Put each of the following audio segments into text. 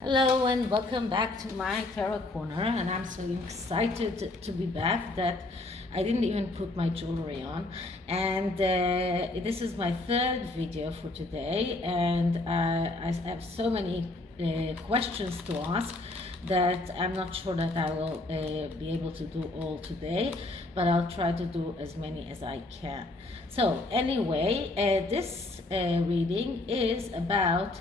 Hello and welcome back to my tarot corner, and I'm so excited to be back that I didn't even put my jewelry on. And this is my third video for today, and I have so many questions to ask that I'm not sure that I will be able to do all today, but I'll try to do as many as I can. So anyway, this reading is about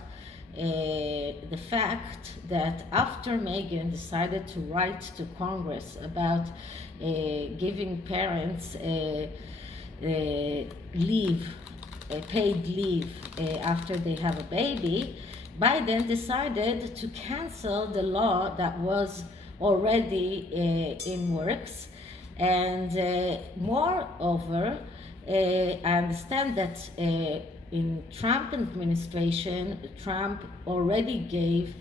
the fact that after Meghan decided to write to Congress about giving parents leave, paid leave after they have a baby, Biden decided to cancel the law that was already in works. And moreover, I understand that in Trump administration, Trump already gave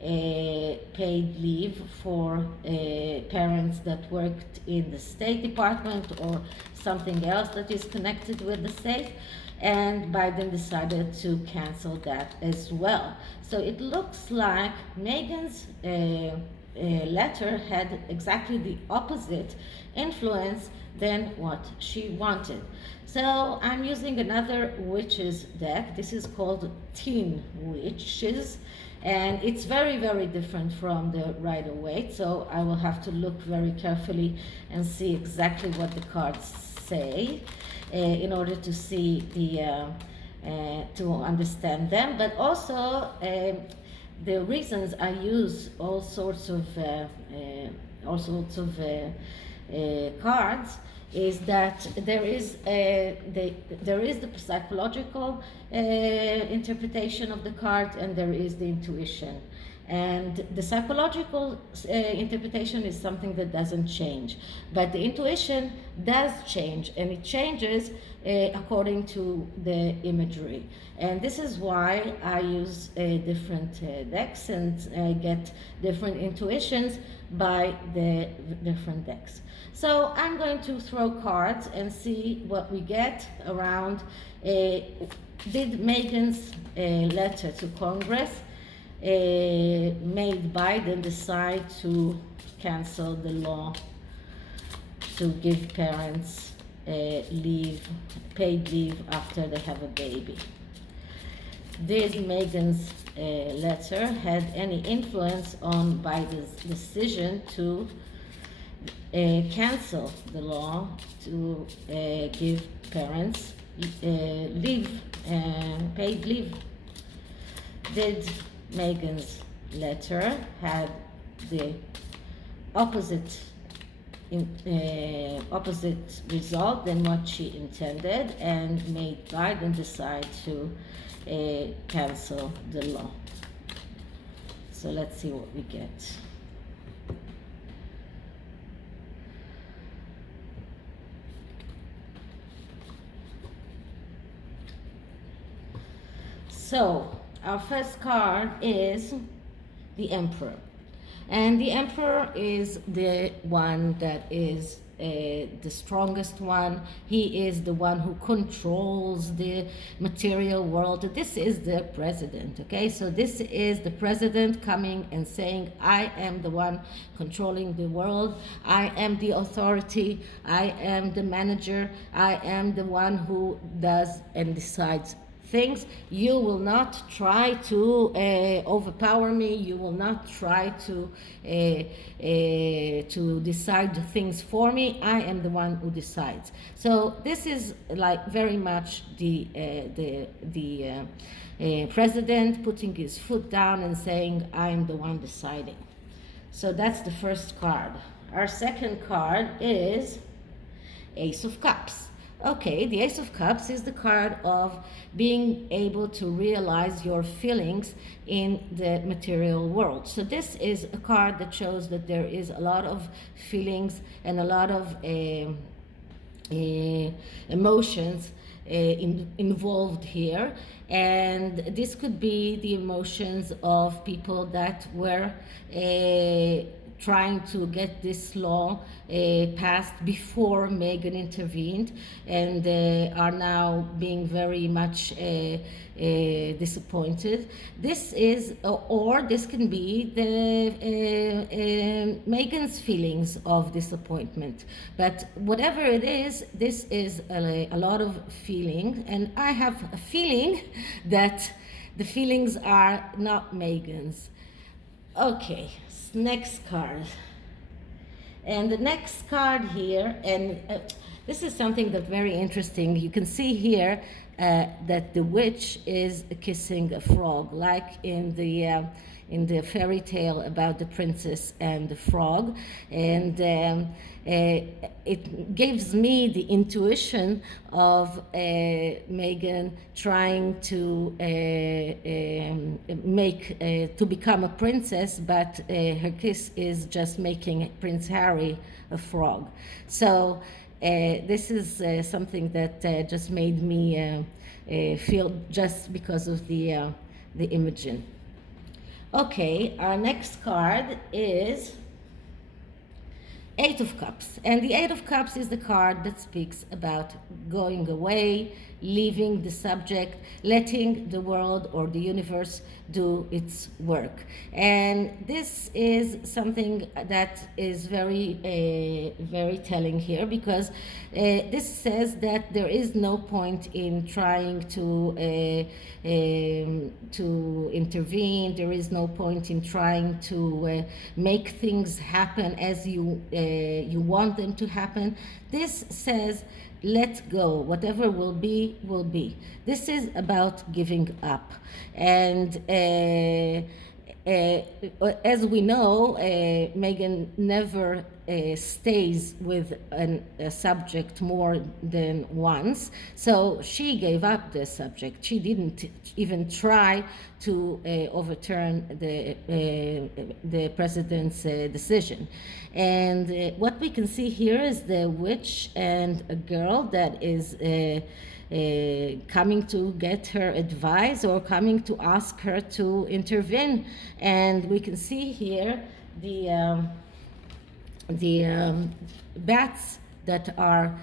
paid leave for parents that worked in the State Department or something else that is connected with the state, and Biden decided to cancel that as well. So it looks like Meghan's letter had exactly the opposite influence than what she wanted. So I'm using another witches deck. This is called Teen Witches, and it's very, very different from the Rider-Waite. So I will have to look very carefully and see exactly what the cards say in order to see the to understand them. But also the reasons I use all sorts of cards is that there is the psychological interpretation of the card, and there is the intuition. And the psychological interpretation is something that doesn't change, but the intuition does change, and it changes according to the imagery. And this is why I use different decks and get different intuitions by the different decks. So I'm going to throw cards and see what we get around. Did Meghan's letter to Congress made Biden decide to cancel the law to give parents paid leave after they have a baby? Did Meghan's letter had any influence on Biden's decision to cancel the law to give parents leave, paid leave? Did Meghan's letter had the opposite result than what she intended and made Biden decide to cancel the law? So let's see what we get. So our first card is the Emperor. And the Emperor is the one that is the strongest one. He is the one who controls the material world. This is the president, okay? So this is the president coming and saying, I am the one controlling the world. I am the authority. I am the manager. I am the one who does and decides things. You will not try to overpower me. You will not try to decide things for me. I am the one who decides. So this is like very much the president putting his foot down and saying, I am the one deciding. So that's the first card. Our second card is Ace of Cups. Okay, the Ace of Cups is the card of being able to realize your feelings in the material world. So this is a card that shows that there is a lot of feelings and a lot of emotions involved here. And this could be the emotions of people that were trying to get this law passed before Meghan intervened, and are now being very much disappointed. This is, or this can be the Meghan's feelings of disappointment. But whatever it is, this is a lot of feeling, and I have a feeling that the feelings are not Meghan's. Okay, next card. And the next card here, and this is something that's very interesting. You can see here that the witch is kissing a frog, like in the fairy tale about the princess and the frog. And it gives me the intuition of Meghan trying to to become a princess, but her kiss is just making Prince Harry a frog. So this is something that just made me feel, just because of the imaging. Okay, our next card is Eight of Cups. And the Eight of Cups is the card that speaks about going away, leaving the subject, letting the world or the universe do its work. And this is something that is very telling here, because this says that there is no point in trying to intervene. There is no point in trying to make things happen as you want them to happen. This says, let go. Whatever will be, will be. This is about giving up. And as we know, Meghan never stays with a subject more than once. So she gave up the subject. She didn't even try to overturn the president's decision. And what we can see here is the witch and a girl that is coming to get her advice, or coming to ask her to intervene. And we can see here the bats that are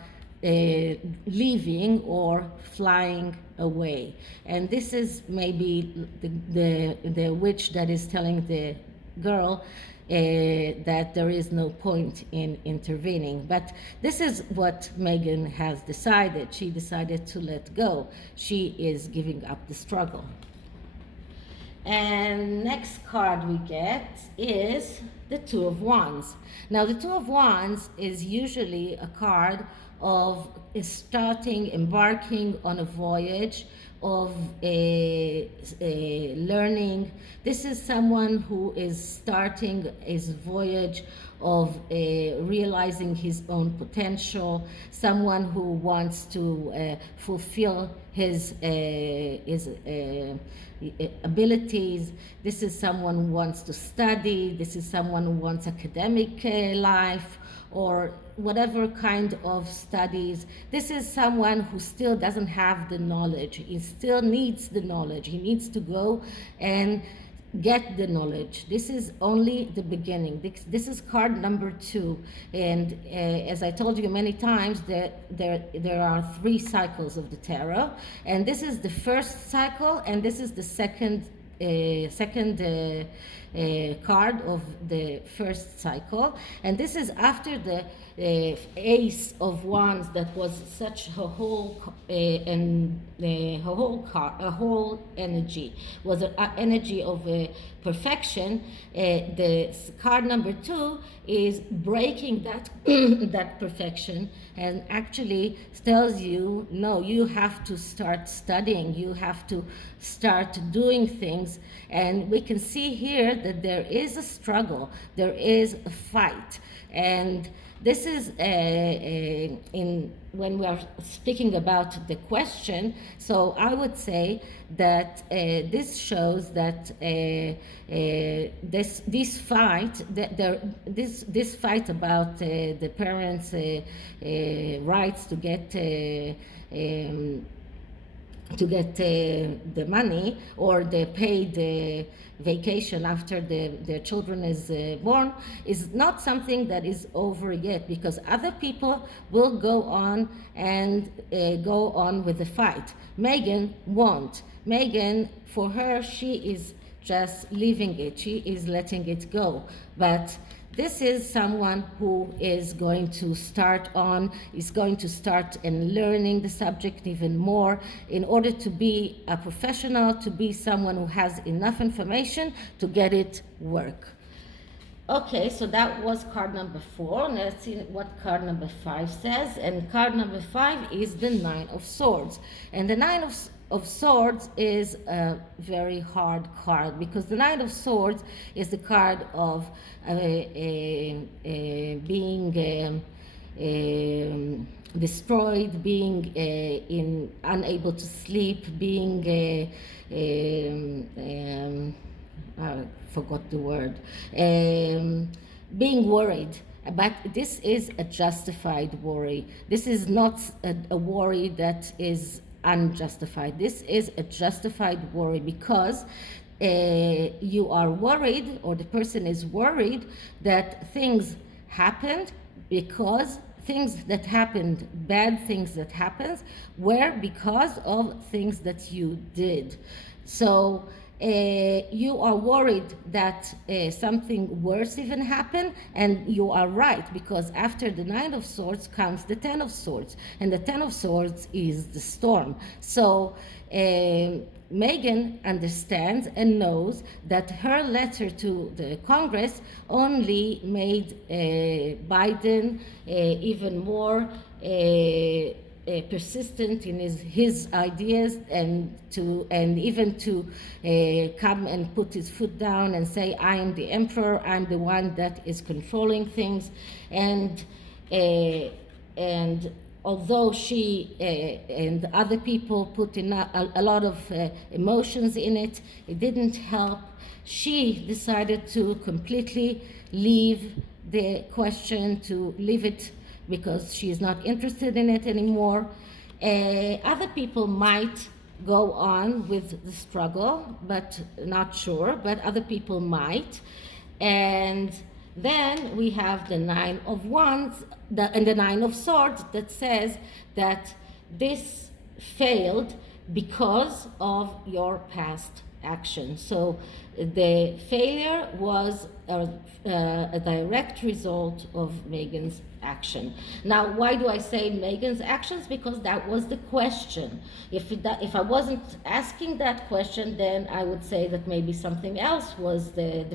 leaving or flying away. And this is maybe the witch that is telling the girl that there is no point in intervening. But this is what Meghan has decided. She decided to let go. She is giving up the struggle. And next card we get is the Two of Wands. Now, the Two of Wands is usually a card of embarking on a voyage of learning. This is someone who is starting his voyage of realizing his own potential, someone who wants to fulfill his abilities. This is someone who wants to study. This is someone who wants academic life, or whatever kind of studies. This is someone who still doesn't have the knowledge. He still needs the knowledge. He needs to go and get the knowledge. This is only the beginning. This is card number 2. And as I told you many times, there are 3 cycles of the tarot. And this is the first cycle, and this is the second card of the first cycle. And this is after the Ace of Wands, that was such a whole energy, was an energy of perfection. The card number 2 is breaking that that perfection, and actually tells you, no, you have to start studying, you have to start doing things. And we can see here that there is a struggle, there is a fight. And this is when we are speaking about the question. So I would say that this shows that this fight, this fight about the parents' rights to get to get the money or the paid vacation after the children is born is not something that is over yet, because other people will go on and go on with the fight. Meghan won't. Meghan, for her, she is just leaving it. She is letting it go. But this is someone who is going to start and learning the subject even more in order to be a professional, to be someone who has enough information to get it work. Okay, so that was card number 4. Now let's see what card number 5 says. And card number 5 is the Nine of Swords. And the Nine of Swords is a very hard card, because the Nine of Swords is the card of being destroyed, being unable to sleep, being I forgot the word, being worried. But this is a justified worry. This is not a worry that is unjustified. This is a justified worry, because you are worried, or the person is worried, that things happened because things that happened, bad things that happened, were because of things that you did. So you are worried that something worse even happened, and you are right, because after the Nine of Swords comes the Ten of Swords, and the Ten of Swords is the storm. So Meghan understands and knows that her letter to the Congress only made Biden even more persistent in his ideas, and even to come and put his foot down and say, I am the emperor, I'm the one that is controlling things. And although she and other people put in a lot of emotions in it, it didn't help. She decided to completely leave the question, to leave it, because she is not interested in it anymore. Other people might go on with the struggle, but not sure, but other people might. And then we have the Nine of Wands and the Nine of Swords that says that this failed because of your past action. So the failure was a direct result of Meghan's action. Now, why do I say Meghan's actions? Because that was the question. If I wasn't asking that question, then I would say that maybe something else was the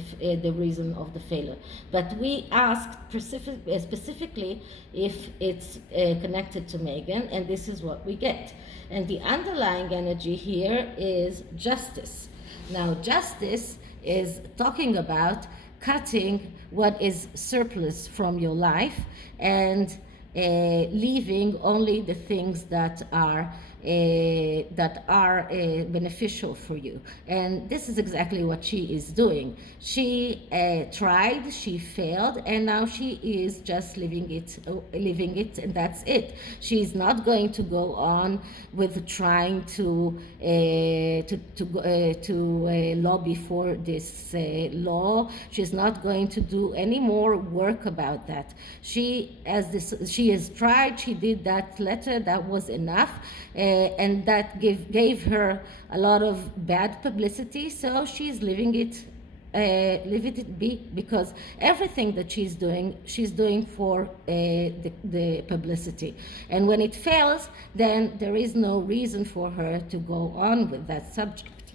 reason of the failure. But we asked specifically if it's connected to Meghan, and this is what we get. And the underlying energy here is justice. Now, justice is talking about cutting what is surplus from your life and leaving only the things that are beneficial for you. And this is exactly what she is doing. She tried, she failed, and now she is just leaving it, and that's it. She is not going to go on with trying to lobby for this law. She's not going to do any more work about that. She has tried. She did that letter. That was enough. And that gave her a lot of bad publicity, so she's leaving it be, because everything that she's doing for the publicity. And when it fails, then there is no reason for her to go on with that subject.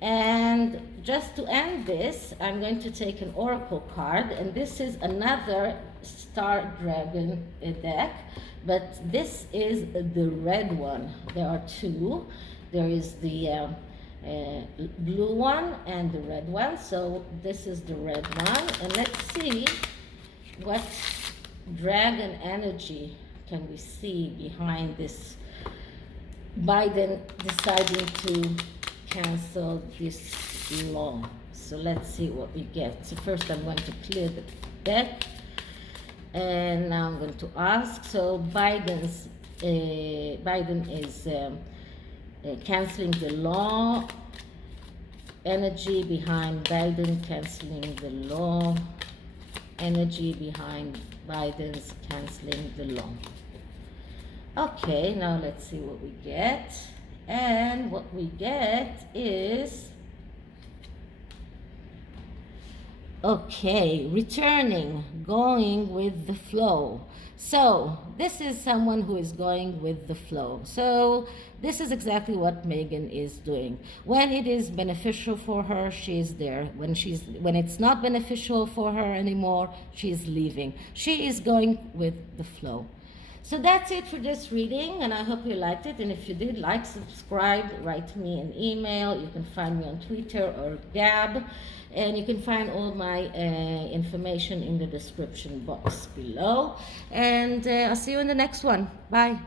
And just to end this, I'm going to take an oracle card, and this is another Star Dragon deck, but this is the red one. There are two. There is the blue one and the red one. So this is the red one, and let's see what dragon energy can we see behind this Biden deciding to cancel this law. So let's see what we get. So first I'm going to clear the deck, and now I'm going to ask. So Biden is canceling the law, energy behind Biden canceling the law, energy behind Biden's canceling the law. Okay, now let's see what we get. And what we get is, okay, returning, going with the flow. So this is someone who is going with the flow. So this is exactly what Meghan is doing. When it is beneficial for her, she is there. When it's not beneficial for her anymore, she is leaving. She is going with the flow. So that's it for this reading, and I hope you liked it. And if you did, like, subscribe, write me an email. You can find me on Twitter or Gab, and you can find all my information in the description box below. And I'll see you in the next one. Bye.